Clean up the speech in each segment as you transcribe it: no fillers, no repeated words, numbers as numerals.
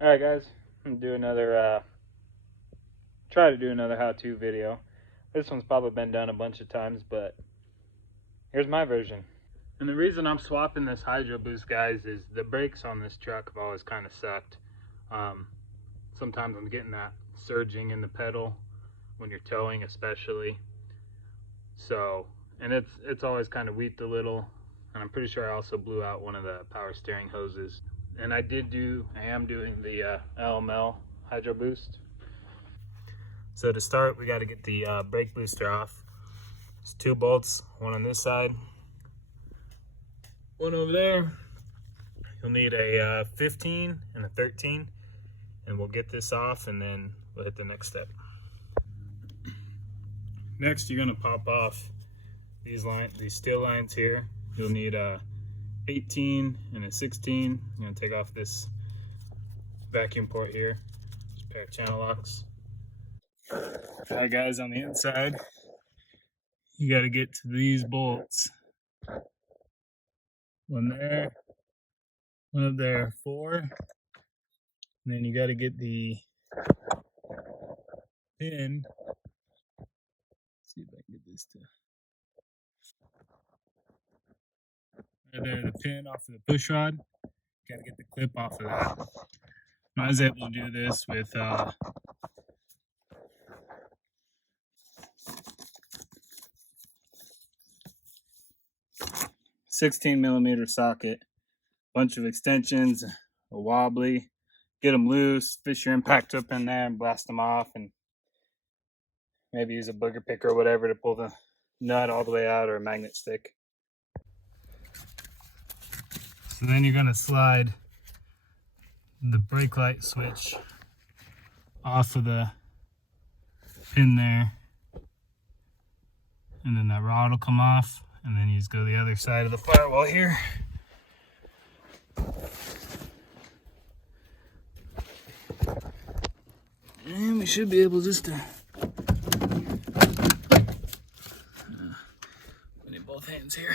All right, guys, I'm gonna do another try to do another how-to video. This one's probably been done a bunch of times, but here's my version. And the reason I'm swapping this Hydroboost, guys, is the brakes on this truck have always kind of sucked. Sometimes I'm getting that surging in the pedal when you're towing, especially. So, and it's always kind of weeped a little, and I'm pretty sure I also blew out one of the power steering hoses. And I am doing the LML Hydroboost. So to start, we got to get the brake booster off. There's 2 bolts, one on this side, one over there. You'll need a 15 and a 13, and we'll get this off, and then we'll hit the next step. Next, you're gonna pop off these steel lines here. You'll need a 18 and a 16. You're gonna take off this vacuum port here. Just a pair of channel locks. Alright, guys, on the inside, you got to get to these bolts. One there, one up there, 4. And then you got to get the pin. Let's see if I can get this to. Right there, the pin off of the push rod. Got to get the clip off of that. I was able to do this with 16mm socket, bunch of extensions, a wobbly. Get them loose, fish your impact up in there and blast them off, and maybe use a booger picker or whatever to pull the nut all the way out, or a magnet stick. So then you're going to slide the brake light switch off of the pin there, and then that rod will come off, and then you just go to the other side of the firewall here. And we should be able just to put in both hands here.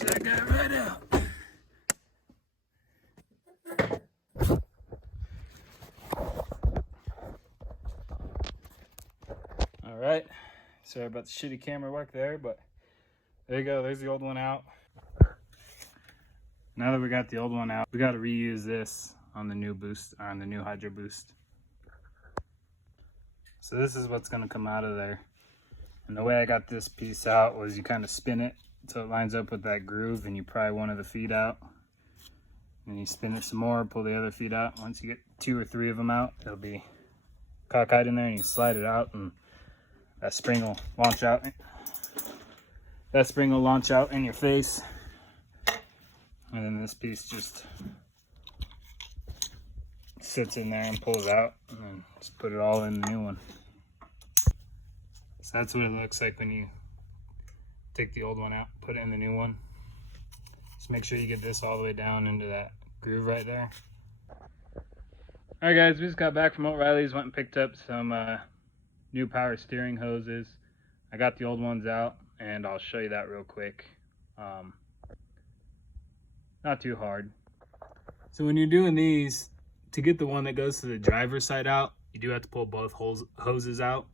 That guy right out. All right, sorry about the shitty camera work there, but there you go. There's the old one out. Now that we got the old one out, we got to reuse this on the new boost, on the new Hydroboost. So this is what's going to come out of there. And the way I got this piece out was you kind of spin it so it lines up with that groove, and you pry one of the feet out. And you spin it some more, pull the other feet out. Once you get 2 or 3 of them out, it'll be cockeyed in there, and you slide it out, and that spring will launch out. That spring will launch out in your face. And then this piece just sits in there and pulls out, and then just put it all in the new one. So that's what it looks like when you take the old one out, put it in the new one. Just make sure you get this all the way down into that groove right there. Alright, guys, we just got back from O'Reilly's, went and picked up some new power steering hoses. I got the old ones out, and I'll show you that real quick. Not too hard. So when you're doing these, to get the one that goes to the driver's side out, you do have to pull both hoses out.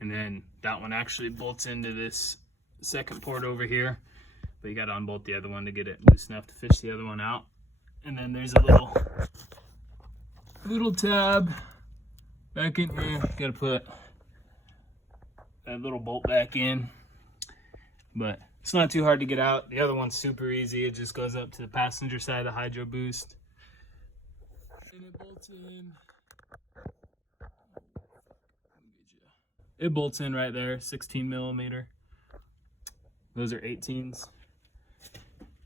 And then that one actually bolts into this second port over here. But you got to unbolt the other one to get it loose enough to fish the other one out. And then there's a little tab back in here. Got to put that little bolt back in. But it's not too hard to get out. The other one's super easy. It just goes up to the passenger side of the Hydroboost. And it bolts in. It bolts in right there, 16mm. Those are 18s.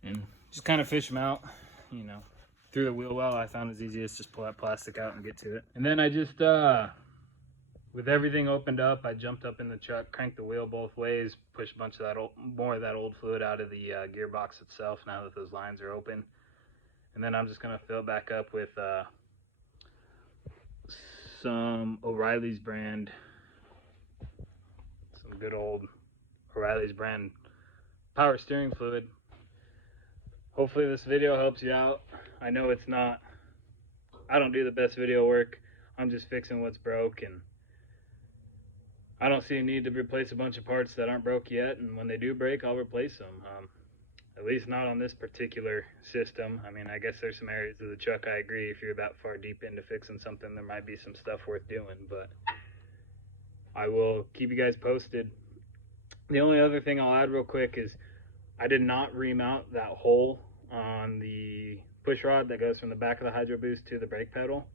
And just kind of fish them out, you know. Through the wheel well, I found it's easiest just pull that plastic out and get to it. And then I just With everything opened up, I jumped up in the truck, cranked the wheel both ways, pushed a bunch of that more of that old fluid out of the gearbox itself now that those lines are open. And then I'm just going to fill it back up with some O'Reilly's brand, some good old O'Reilly's brand power steering fluid. Hopefully this video helps you out. I know it's not, I don't do the best video work. I'm just fixing what's broke, and I don't see a need to replace a bunch of parts that aren't broke yet, and when they do break, I'll replace them. At least not on this particular system. I mean, I guess there's some areas of the truck I agree, if you're that far deep into fixing something, there might be some stuff worth doing, but I will keep you guys posted. The only other thing I'll add real quick is I did not remount that hole on the push rod that goes from the back of the Hydroboost to the brake pedal.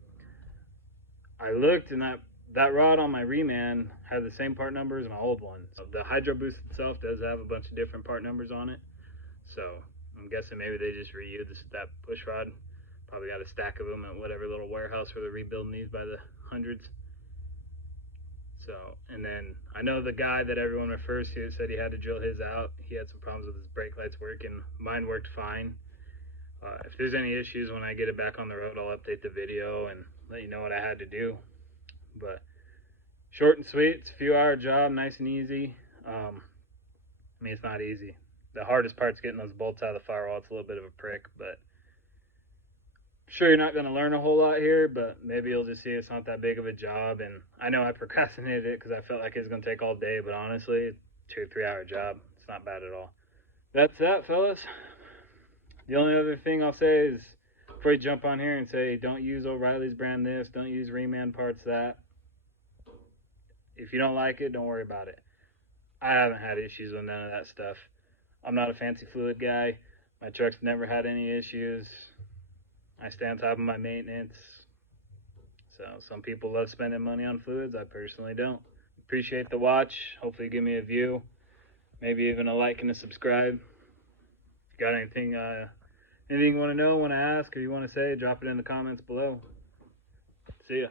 I looked, and that rod on my reman had the same part number as my old one. So the Hydroboost itself does have a bunch of different part numbers on it. So I'm guessing maybe they just reused that push rod. Probably got a stack of them at whatever little warehouse where they're rebuilding these by the hundreds. So, and then I know the guy that everyone refers to said he had to drill his out. He had some problems with his brake lights working. Mine worked fine. If there's any issues when I get it back on the road, I'll update the video and let you know what I had to do. But short and sweet, it's a few-hour job, nice and easy. I mean, it's not easy. The hardest part's getting those bolts out of the firewall. It's a little bit of a prick, but I'm sure you're not going to learn a whole lot here, but maybe you'll just see it's not that big of a job. And I know I procrastinated it because I felt like it was going to take all day, but honestly, 2 or 3 hour job. It's not bad at all. That's that, fellas. The only other thing I'll say is, before you jump on here and say, don't use O'Reilly's brand this, don't use reman parts that. If you don't like it, don't worry about it. I haven't had issues with none of that stuff. I'm not a fancy fluid guy. My truck's never had any issues. I stay on top of my maintenance. So some people love spending money on fluids. I personally don't. Appreciate the watch. Hopefully give me a view. Maybe even a like and a subscribe. If you got anything you want to know, want to ask, or you want to say, drop it in the comments below. See ya.